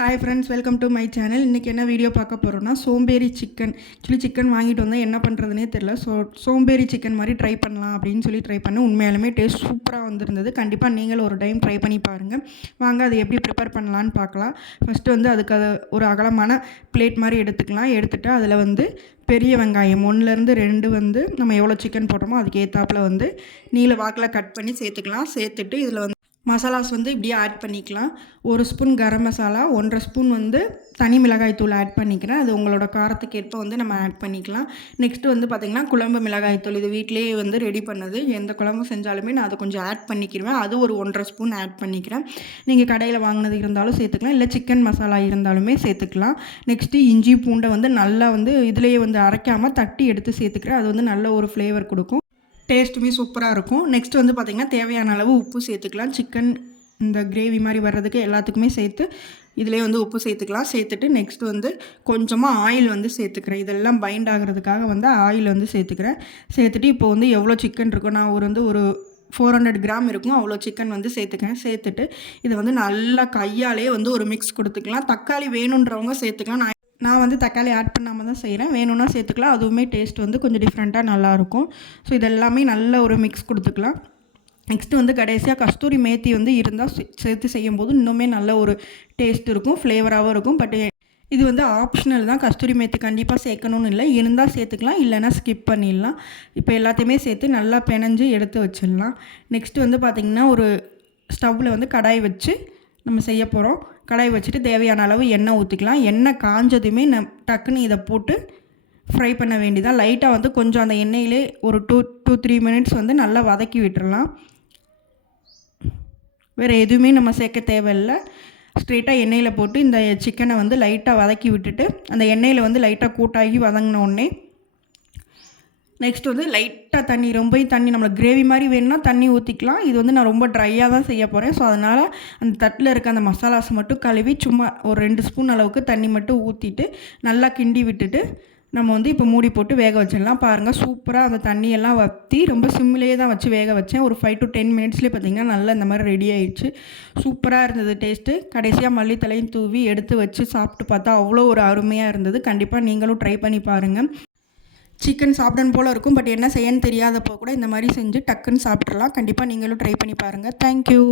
Hi friends, welcome to my channel. இன்றைக்கி என்ன video பார்க்க போகிறோன்னா சோம்பேறி சிக்கன். ஆக்சுவலி சிக்கன் வாங்கிட்டு வந்தால் என்ன பண்ணுறதுனே தெரில. சோம்பேறி சிக்கன் மாதிரி ட்ரை பண்ணலாம் அப்படின்னு சொல்லி ட்ரை பண்ணேன். உண்மையாலுமே டேஸ்ட் சூப்பராக வந்திருந்தது. கண்டிப்பாக நீங்களும் ஒரு டைம் ட்ரை பண்ணி பாருங்கள். வாங்க அதை எப்படி ப்ரிப்பேர் பண்ணலான்னு பார்க்கலாம். ஃபஸ்ட்டு அதுக்கு ஒரு அகலமான பிளேட் மாதிரி எடுத்துக்கலாம். எடுத்துகிட்டு அதில் பெரிய வெங்காயம் 1-2 நம்ம எவ்வளோ சிக்கன் போடுறோமோ அதுக்கு ஏற்றாப்பில் நீல வாக்கில் கட் பண்ணி சேர்த்துக்கலாம். சேர்த்துட்டு இதில் மசாலாஸ் இப்படியே ஆட் பண்ணிக்கலாம். 1 ஸ்பூன் கரம் மசாலா, 1.5 ஸ்பூன் தனி மிளகாய் தூள் ஆட் பண்ணிக்கிறேன். அது உங்களோட காரத்துக்கு ஏற்ப நம்ம ஆட் பண்ணிக்கலாம். நெக்ஸ்ட்டு பார்த்திங்கன்னா குழம்பு மிளகாய் தூள். இது வீட்டிலேயே ரெடி பண்ணது. எந்த குழம்பு செஞ்சாலுமே நான் அதை கொஞ்சம் ஆட் பண்ணிக்கிடுவேன். அது ஒரு 1.5 ஸ்பூன் ஆட் பண்ணிக்கிறேன். நீங்கள் கடையில் வாங்கினது இருந்தாலும் சேர்த்துக்கலாம், இல்லை சிக்கன் மசாலா இருந்தாலுமே சேர்த்துக்கலாம். நெக்ஸ்ட்டு இஞ்சி பூண்டை நல்லா இதிலேயே அரைக்காமல் தட்டி எடுத்து சேர்த்துக்கிறேன். அது நல்ல ஒரு ஃப்ளேவர் கொடுக்கும். டேஸ்ட்டுமே சூப்பராக இருக்கும். நெக்ஸ்ட்டு பார்த்திங்கன்னா தேவையான அளவு உப்பு சேர்த்துக்கலாம். சிக்கன் இந்த கிரேவி மாதிரி வர்றதுக்கு எல்லாத்துக்குமே சேர்த்து இதிலே உப்பு சேர்த்துக்கலாம். சேர்த்துட்டு நெக்ஸ்ட்டு கொஞ்சமாக ஆயில் சேர்த்துக்கிறேன். இதெல்லாம் பைண்ட் ஆகிறதுக்காக ஆயில் சேர்த்துக்கிறேன். சேர்த்துட்டு இப்போ எவ்வளோ சிக்கன் இருக்கும், நான் ஒரு 400 கிராம் இருக்கும், அவ்வளோ சிக்கன் சேர்த்துக்கிறேன். சேர்த்துட்டு இதை நல்லா கையாலே ஒரு மிக்ஸ் கொடுத்துக்கலாம். தக்காளி வேணுன்றவங்க சேர்த்துக்கலாம். நான் தக்காளி ஆட் பண்ணாமல் தான் செய்கிறேன். வேணும்னா சேர்த்துக்கலாம். அதுவுமே டேஸ்ட் கொஞ்சம் டிஃப்ரெண்ட்டாக நல்லாயிருக்கும். ஸோ இதெல்லாமே நல்ல ஒரு மிக்ஸ் கொடுத்துக்கலாம். நெக்ஸ்ட்டு கடைசியாக கஸ்தூரி மேத்தி இருந்தால் சேர்த்து செய்யும்போது இன்னுமே நல்ல ஒரு டேஸ்ட் இருக்கும், ஃப்ளேவராகவும் இருக்கும். பட் இது ஆப்ஷனல் தான். கஸ்தூரி மேத்தி கண்டிப்பாக சேர்க்கணும்னு இல்லை, இருந்தால் சேர்த்துக்கலாம், இல்லைன்னா ஸ்கிப் பண்ணிடலாம். இப்போ எல்லாத்தையுமே சேர்த்து நல்லா பிணைஞ்சு எடுத்து வச்சிடலாம். நெக்ஸ்ட்டு பார்த்திங்கன்னா ஒரு ஸ்டவ்வில் கடாய் வச்சு நம்ம செய்ய போகிறோம். கடாய் வச்சுட்டு தேவையான அளவு எண்ணெய் ஊற்றிக்கலாம். எண்ணெய் காஞ்சதுமே டக்குன்னு இதை போட்டு ஃப்ரை பண்ண வேண்டியதான். லைட்டாக கொஞ்சம் அந்த எண்ணெயிலே ஒரு 2-3 மினிட்ஸ் நல்லா வதக்கி விட்டுறலாம். வேறு எதுவுமே நம்ம சேர்க்க தேவையில்லை. ஸ்ட்ரெயிட்டாக எண்ணெயில் போட்டு இந்த சிக்கனை லைட்டாக வதக்கி விட்டுட்டு அந்த எண்ணெயில் லைட்டாக கூட்டாகி வதங்கின உடனே நெக்ஸ்ட் லைட்டாக தண்ணி, ரொம்ப தண்ணி நம்மளுக்கு கிரேவி மாதிரி வேணும்னா தண்ணி ஊற்றிக்கலாம். இது நான் ரொம்ப ட்ரையாக தான் செய்ய போகிறேன். ஸோ அதனால் அந்த தட்டில் இருக்க அந்த மசாலாஸ் மட்டும் கழுவி சும்மா ஒரு 2 ஸ்பூன் அளவுக்கு தண்ணி மட்டும் ஊற்றிட்டு நல்லா கிண்டி விட்டுட்டு நம்ம இப்போ மூடி போட்டு வேக வச்சிடலாம். பாருங்கள், சூப்பராக அந்த தண்ணியெல்லாம் வற்றி ரொம்ப சிம்மிலேயே தான் வச்சு வேக வச்சேன். ஒரு 5-10 மினிட்ஸ்லேயே பார்த்திங்கன்னா நல்லா இந்த மாதிரி ரெடி ஆகிடுச்சு. சூப்பராக இருந்தது டேஸ்ட்டு. கடைசியாக மல்லித்தலையும் தூவி எடுத்து வச்சு சாப்பிட்டு பார்த்தா அவ்வளோ ஒரு அருமையாக இருந்தது. கண்டிப்பாக நீங்களும் ட்ரை பண்ணி பாருங்கள். சிக்கன் சாப்பிடணும் போல் இருக்கும், பட் என்ன செய்யன்னு தெரியாதப்போ கூட இந்த மாதிரி செஞ்சு டக்குன்னு சாப்பிட்றலாம். கண்டிப்பாக நீங்களும் ட்ரை பண்ணி பாருங்கள். தேங்க்யூ.